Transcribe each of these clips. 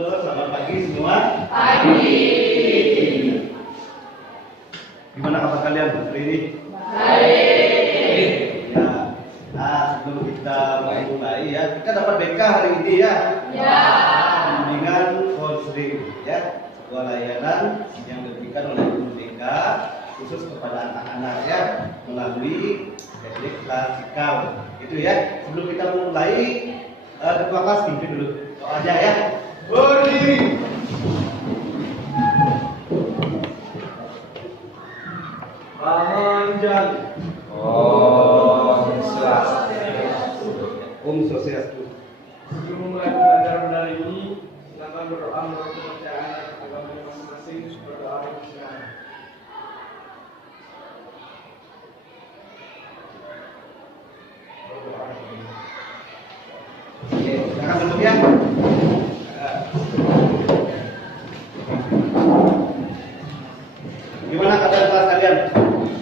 Halo, selamat pagi semua. Pagi. Gimana kabar kalian hari ini? Baik. Ya. Nah, sebelum kita mulai ya, kita dapat BK hari ini ya. Ya. Bimbingan konseling ya, sebuah layanan yang diberikan oleh guru BK khusus kepada anak-anak ya, melalui teknik klasikal. Itu ya. Sebelum kita mulai, ketua kelas pimpin dulu doanya ya. Berdiri. Panjang. Om Swastiastu. Om Swastiastu. Sebelum mulai belajar mengenai ini, silakan berdoa menurut kepercayaan agama masing-masing. Berdoa silakan. Oke, silakan duduk ya. Gimana keadaan kelas kalian?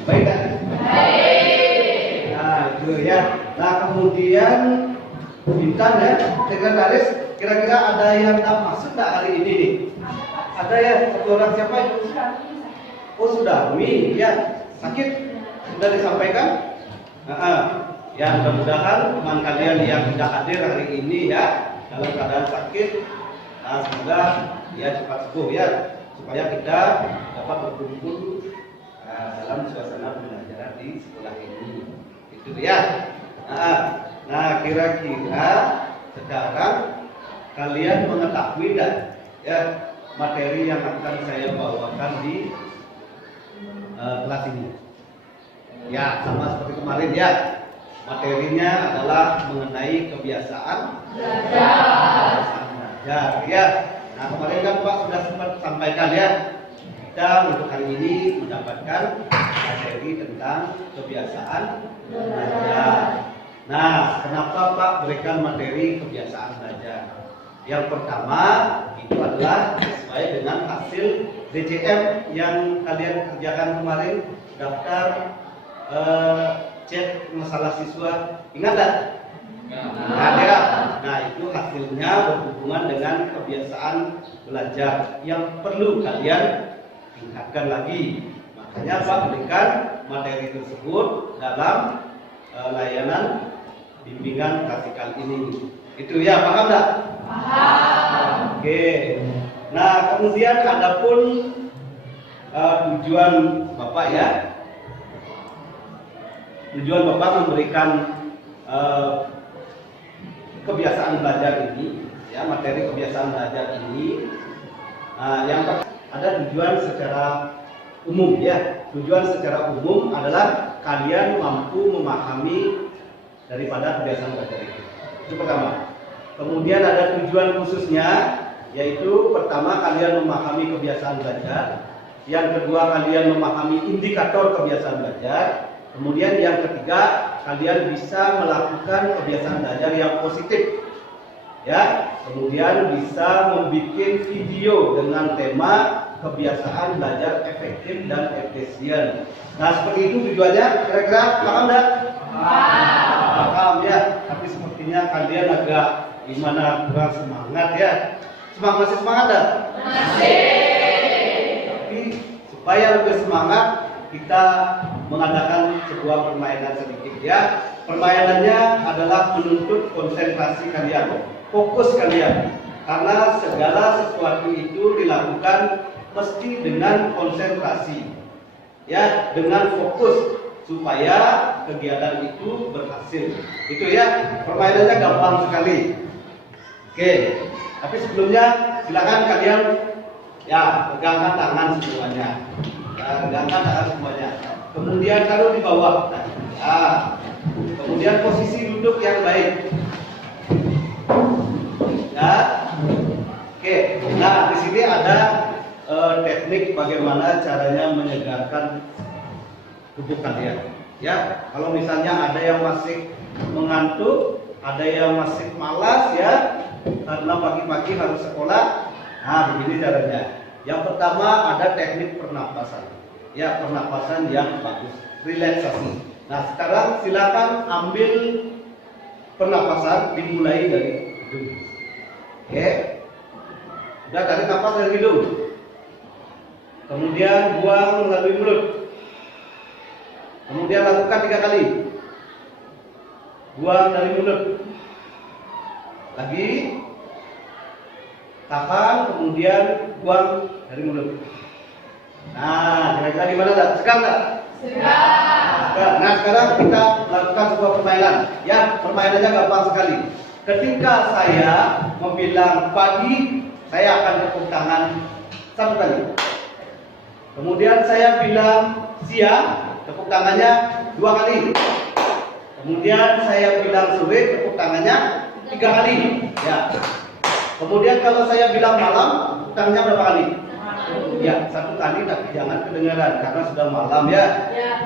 Baik kan? Baik. Nah, itu ya. Nah, kemudian Intan ya, sekretaris, kira-kira ada yang tak masuk tak hari ini nih? Ada ya, satu orang siapa itu? Oh, sudah, Mi, ya. Sakit? Sudah disampaikan? Ya, mudah-mudahan teman kalian yang tidak hadir hari ini ya, dalam keadaan sakit, nah, semoga ya cepat sembuh ya, supaya kita dapat berkumpul dalam suasana pembelajaran di sekolah ini. Itu ya. Nah, kira-kira sekarang kalian mengetahui tidak ya materi yang akan saya bawakan di kelas ini? Ya, sama seperti kemarin ya. Materinya adalah mengenai kebiasaan belajar ya. Nah, kemarin kan Pak sudah sempat sampaikan ya. Kita untuk hari ini mendapatkan materi tentang kebiasaan belajar. Nah, kenapa Pak berikan materi kebiasaan belajar? Yang pertama itu adalah sesuai dengan hasil DCM yang kalian kerjakan kemarin, daftar cek masalah siswa, ingat tak? Ingat ya. Nah, itu hasilnya berhubungan dengan kebiasaan belajar yang perlu kalian tingkatkan lagi. Makanya Pak berikan materi tersebut dalam layanan bimbingan klasikal ini. Itu ya, paham tak? Paham. Oke. Nah, kemudian ada pun tujuan Bapak ya. Tujuan Bapak memberikan kebiasaan belajar ini, ya, materi kebiasaan belajar ini, yang ada tujuan secara umum ya. Tujuan secara umum adalah kalian mampu memahami daripada kebiasaan belajar itu. Itu pertama. Kemudian ada tujuan khususnya, yaitu pertama kalian memahami kebiasaan belajar, yang kedua kalian memahami indikator kebiasaan belajar. Kemudian yang ketiga, kalian bisa melakukan kebiasaan belajar yang positif. Ya, kemudian bisa membuat video dengan tema kebiasaan belajar efektif dan efisien. Nah, seperti itu tujuannya. Kira-kira paham enggak? Paham ya. Tapi sepertinya kalian agak gimana, kurang semangat ya. Masih semangat enggak? Masih. Tapi supaya lebih semangat, kita mengadakan sebuah permainan sedikit ya. Permainannya adalah menuntut konsentrasi kalian, fokus kalian. Karena segala sesuatu itu dilakukan mesti dengan konsentrasi. Ya, dengan fokus supaya kegiatan itu berhasil. Itu ya, permainannya gampang sekali. Oke. Tapi sebelumnya silakan kalian ya pegangkan tangan semuanya. Pegangkan tangan semuanya. Kemudian taruh di bawah. Nah, kemudian posisi duduk yang baik. Ya. Oke. Nah, di sini ada teknik bagaimana caranya menyegarkan tubuh kalian. Ya, kalau misalnya ada yang masih mengantuk, ada yang masih malas ya, karena pagi-pagi harus sekolah. Nah, begini caranya. Yang pertama ada teknik pernapasan. Ya, pernapasan yang bagus, relaksasi. Nah, sekarang silakan ambil pernapasan dimulai dari hidung. Oke. Udah, tarik nafas dari hidung. Kemudian buang melalui mulut. Kemudian lakukan 3 kali. Buang dari mulut. Lagi. Tahan, kemudian buang dari mulut. Nah, kira-kira gimana? Sekarang nggak? Segar. Nah, sekarang kita lakukan sebuah permainan. Ya, permainannya gampang sekali. Ketika saya membilang pagi, saya akan tepuk tangan 1 kali. Kemudian saya bilang siang, tepuk tangannya 2 kali. Kemudian saya bilang sore, tepuk tangannya 3 kali. Ya. Kemudian kalau saya bilang malam, tepuk tangannya berapa kali? Ya, 1 kali, tapi jangan kedengaran karena sudah malam ya.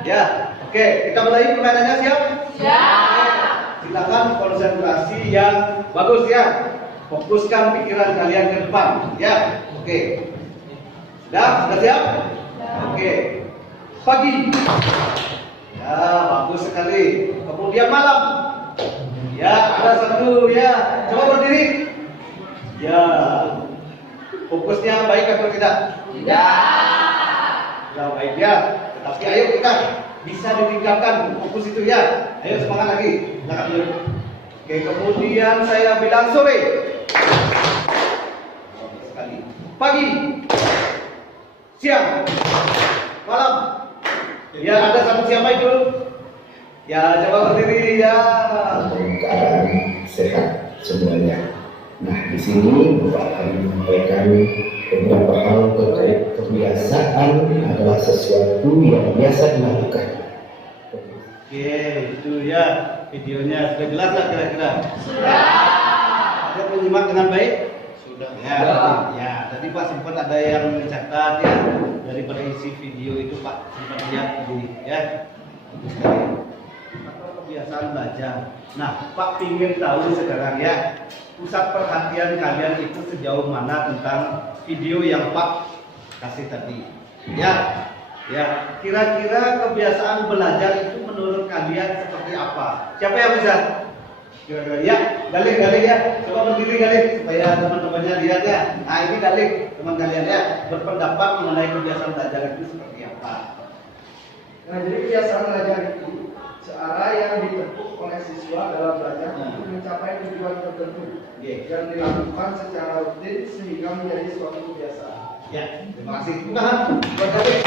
Ya. Oke, kita mulai permainannya, siap? Siap. Silakan konsentrasi yang bagus ya. Fokuskan pikiran kalian ke depan. Ya. Oke. Sudah siap? Oke. Pagi. Ya, bagus sekali. Kemudian malam. Ya, ada 1 ya. Coba berdiri. Ya. Fokusnya baik atau tidak? Ya, baik ya. Tetapi ayo kita bisa ditingkatkan fokus itu ya. Ayo semangat lagi. Silakan dulu. Oke, kemudian saya bilang sore. Bagus sekali. Pagi. Siang. Malam. Ya, ada 1 siapa itu? Ya, coba berdiri ya. Dalam keadaan sehat semuanya. Nah, di sini Bapak akan menyampaikan beberapa hal terkait kebiasaan adalah sesuatu yang biasa dilakukan. Oke, itu ya videonya sudah jelas lah kira-kira. Sudah. Ada penyimak dengan baik? Sudah. Ya, ya. Tadi Pak sempat ada yang mencatat ya daripada isi video itu Pak sempat lihat tadi ya. Bagus sekali. Atau kebiasaan belajar. Nah, Pak pingin tahu sekarang ya pusat perhatian kalian itu sejauh mana tentang video yang Pak kasih tadi. Ya, ya. Kira-kira kebiasaan belajar itu menurut kalian seperti apa? Siapa yang bisa? Kira-kira ya, Galih ya. Coba berdiri Galih supaya teman-temannya lihat ya. Nah, ini Galih teman kalian ya berpendapat mengenai kebiasaan belajar itu seperti apa? Nah, jadi kebiasaan belajar itu cara yang ditempuh oleh siswa dalam belajar untuk mencapai tujuan tertentu yang dilakukan secara rutin sehingga menjadi suatu kebiasaan. Ya, terima kasih. Tepuk tangan buat Galih.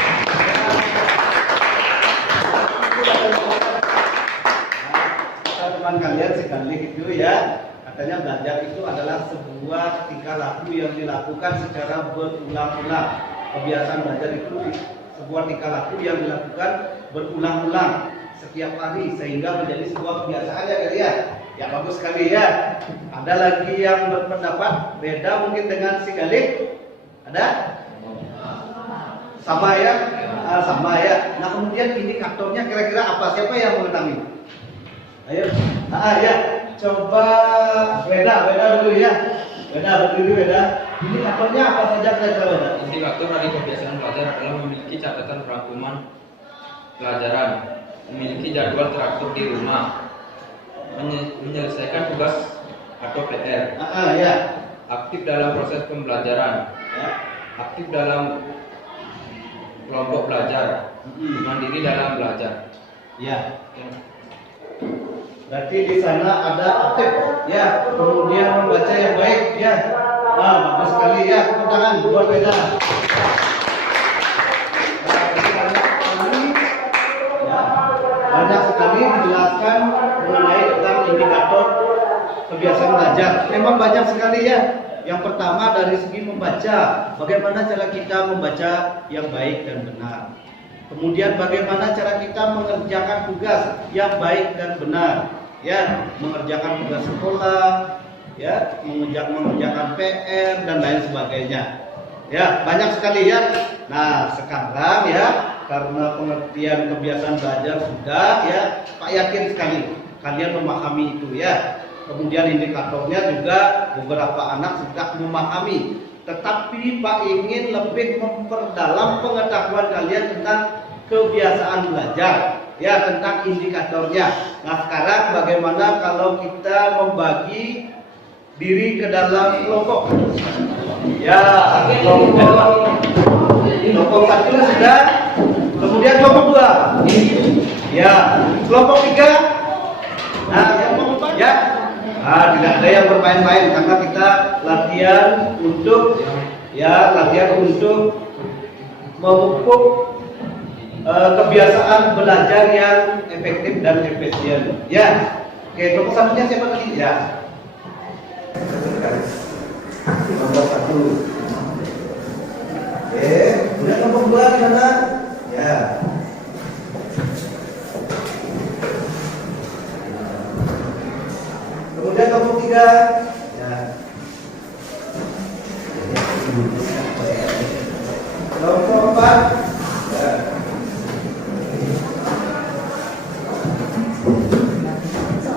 Nah, teman kalian si Galih itu ya katanya belajar itu adalah sebuah tingkah laku yang dilakukan secara berulang-ulang. Kebiasaan belajar itu sebuah tingkah laku yang dilakukan berulang-ulang setiap hari sehingga menjadi sebuah kebiasaan ya kali ya. Ya bagus sekali ya. Ada lagi yang berpendapat beda mungkin dengan si Galih? Ada? Sama ya? Sama ya. Nah kemudian indikatornya kira-kira apa? Siapa yang mengetahui? Ayo. Ya. Coba beda dulu ya. Beda. Indikatornya apa saja kira-kira beda? Indikator dari kebiasaan belajar adalah memiliki catatan rangkuman pelajaran, memiliki jadwal teratur di rumah, menyelesaikan tugas atau PR, Ya. aktif dalam proses pembelajaran, Ya. aktif dalam kelompok belajar, mandiri dalam belajar. Ya. Berarti di sana ada aktif ya, kemudian membaca yang baik ya. Bagus sekali ya, tepuk tangan buat beda. Banyak sekali dijelaskan mengenai tentang indikator kebiasaan belajar. Memang banyak sekali ya. Yang pertama dari segi membaca, bagaimana cara kita membaca yang baik dan benar. Kemudian bagaimana cara kita mengerjakan tugas yang baik dan benar. Ya, mengerjakan tugas sekolah, ya, mengerjakan PR dan lain sebagainya. Ya, banyak sekali ya. Nah, sekarang ya karena pengertian kebiasaan belajar sudah ya, Pak yakin sekali kalian memahami itu ya. Kemudian indikatornya juga beberapa anak sudah memahami. Tetapi Pak ingin lebih memperdalam pengetahuan kalian tentang kebiasaan belajar ya, tentang indikatornya. Nah sekarang bagaimana kalau kita membagi diri ke dalam kelompok? Ya, kelompok 1 sudah. Kemudian kelompok 2. Ya, kelompok 3. Nah, yang kelompok 4 ya. Tidak ada yang bermain-main karena kita latihan untuk memupuk kebiasaan belajar yang efektif dan efisien. Ya, oke, kelompok 1-nya siapa tadi? Ya, kelompok 1. Oke, kemudian kelompok 2 di mana? Ya. Kemudian kelompok 3. Ya. Kelompok 4. Ya.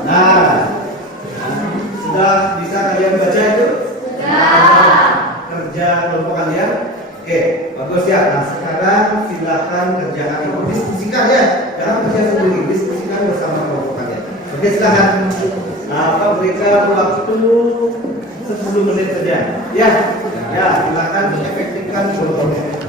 Nah, sudah bisa kalian baca itu? Kerja kelompok kalian? Oke, bagus ya. Nah, sekarang silakan kerjakan itu diskusikan ya. Jangan kerja sendiri, diskusikan bersama kelompok kalian. Oke, silakan. Nah, berikan waktu 10 menit saja. Ya, silakan efektifkan kelompoknya.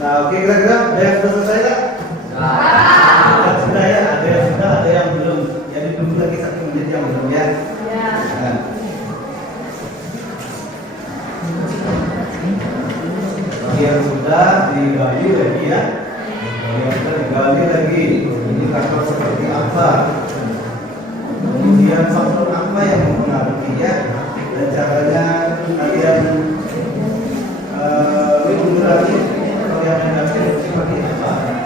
Nah, oke, kira-kira ada yang sudah selesai tak? Sudah ya, ada yang sudah, ada yang belum. Jadi tunggu lagi 1 menit yang belum ya. Nah. Bagi yang sudah digali lagi ya. Bagi yang sudah digali lagi. Ini faktor seperti apa? Kemudian faktor apa yang mempengaruhi ya? Dan caranya kalian mengurangi yang negatif seperti apa?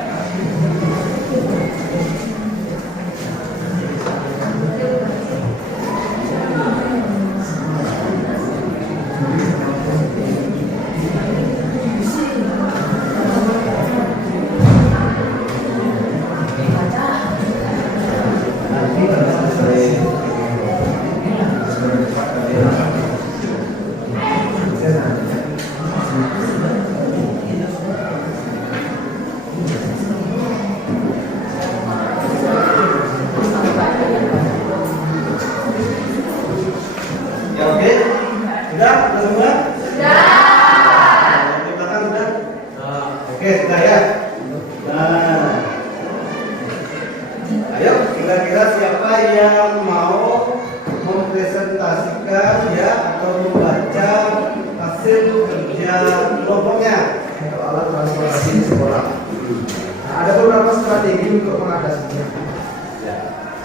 Nanti pada selesai ya, oke? Sudah semua? Di belakang sudah? Oke, sudah ya. Nah, ayo kira-kira siapa yang mau mempresentasikan ya atau membaca hasil kerja kelompoknya Untuk alat transportasi di sekolah. Nah, ada beberapa strategi untuk mengatasinya. ya.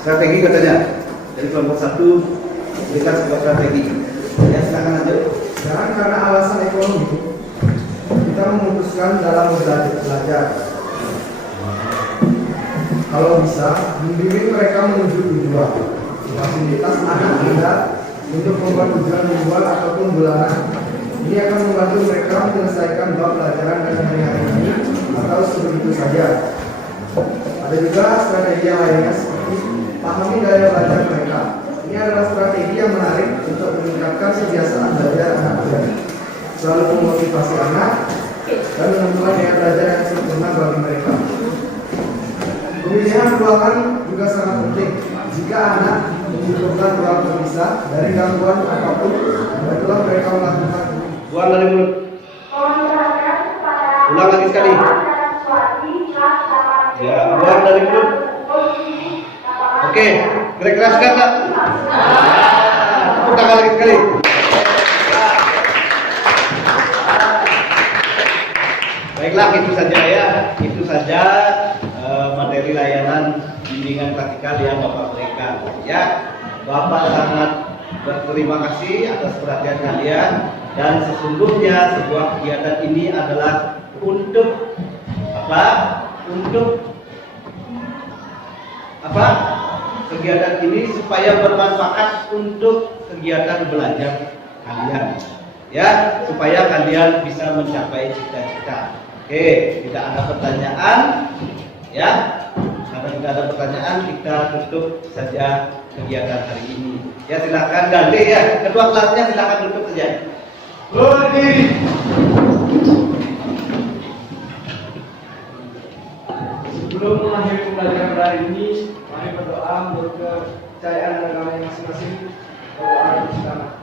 Strategi katanya dari kelompok 1 berikan sebuah strategi ya, silakan lanjut. Sekarang karena alasan ekonomi, kita memutuskan dalam belajar. Kalau bisa, membimbing mereka menuju tujuan. Fasilitas anak Anda untuk membuat tujuan mingguan ataupun bulanan. Ini akan membantu mereka menyelesaikan bab pelajaran dengan hari ini atau sebegitu saja. Ada juga strategi yang lainnya seperti pahami gaya belajar mereka. Ini adalah strategi yang menarik untuk meningkatkan kebiasaan belajar anak Anda. Selalu memotivasi anak dan menentukan gaya belajar yang sempurna bagi mereka. Pemilihan ruangan juga sangat penting. Jika anak membutuhkan ruang terpisah dari gangguan apapun, baiklah mereka melakukan. Buang dari mulut. Ulang lagi sekali. Ya, buang dari mulut. Oke, kira-kira sudah tak? Tepuk tangan lagi sekali. Baiklah, itu saja ya. Itu saja materi layanan bimbingan praktikal yang Bapak berikan. Ya, Bapak sangat berterima kasih atas perhatian kalian, dan sesungguhnya sebuah kegiatan ini adalah untuk apa? Kegiatan ini supaya bermanfaat untuk kegiatan belajar kalian, ya, supaya kalian bisa mencapai cita-cita. Oke, tidak ada pertanyaan, ya. Karena tidak ada pertanyaan, kita tutup saja kegiatan hari ini. Ya, silakan ganti ya. Kedua kelasnya silakan tutup saja. Berdiri. Sebelum mengakhiri pembelajaran hari ini, mari berdoa menurut kepercayaan agama masing-masing. Berdoa bersama.